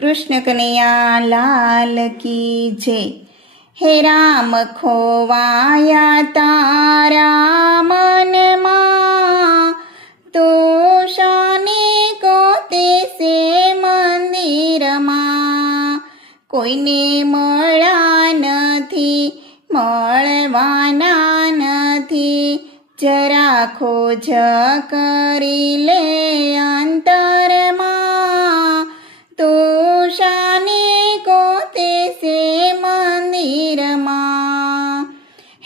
કૃષ્ણ કનૈયા લાલ કી જય। હે રામ ખોવાયા તારા મનમાં, તું શાને ગોતે છે મંદિરમાં। કોઈને મળ્યા નથી, મળવાના નથી, જરા ખોજ કરી લે અંતરમાં। તું શાને ગોતે છે મંદિરમાં।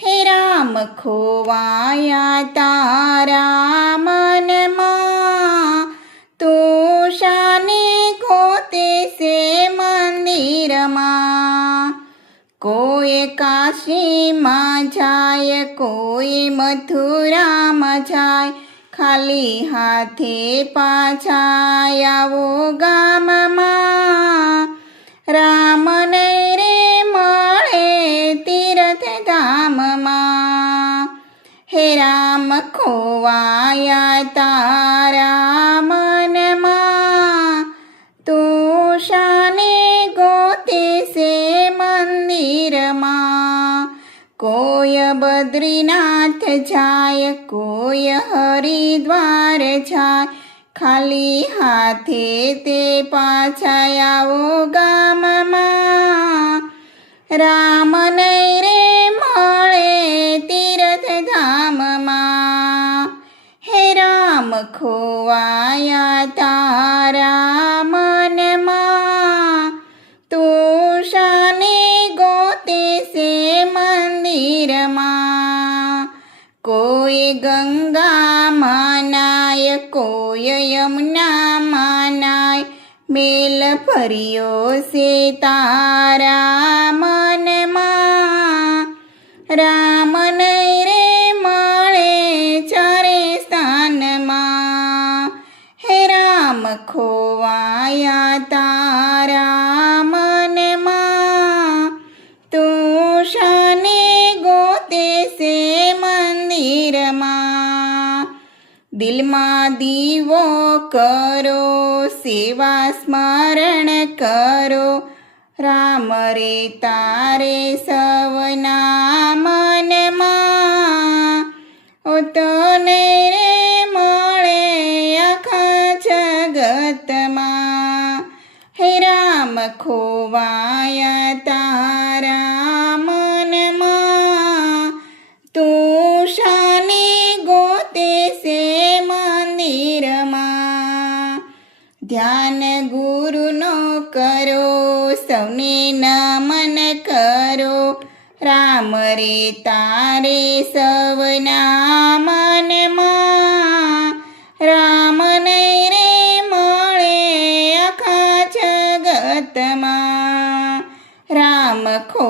હે રામ ખોવાયા તારા મનમાં, તું શાને ગોતે છે મંદિરમાં। કોઈ કાશીમાં જાય, કોઈ મથુરામાં જાય, ખાલી હાથે પાછા આવો ગામમાં। રામ નહીં રે મળે તીર્થધામમાં। હે રામ ખોવાયા તારા મનમાં, તું શાને ગોતે છે મંદિરમાં। કોઈ બદ્રીનાથ જાય, કોઈ હરિદ્વાર જાય, ખાલી હાથે તે પાછા આવો ગામમાં। રામ નહીં રે મળે તીર્થધામમાં। હે રામ ખોવાયા તારા મનમાં, તું શાને ગોતે છે મંદિરમાં। કોઈ ગંગામાં નાય, કોઈ યમુનામાં નાય, મેલ ફર્યો છે તારા મનમાં। રામ નહીં રે મળે ચારે સ્થાનમાં। હે રામ ખોવાયા તારા મનમાં, તું શાને ગોતે છે મંદિરમાં। દિલમાં દીવો કરો, સેવા સ્મરણ કરો, રામ રે તારે સવના મનમાં। ઓ તો નહીં રે મળે આખા જગતમાં। હે રામ ખોવાયા તારા મનમાં, તું શાને ગોતે છે મંદિરમાં। ધ્યાન ગુરુનો કરો, સૌને નમન કરો, રામ રે તારે સવના મનમાં। રામ નહીં રે મળે આખા જગતમાં। રામ ખો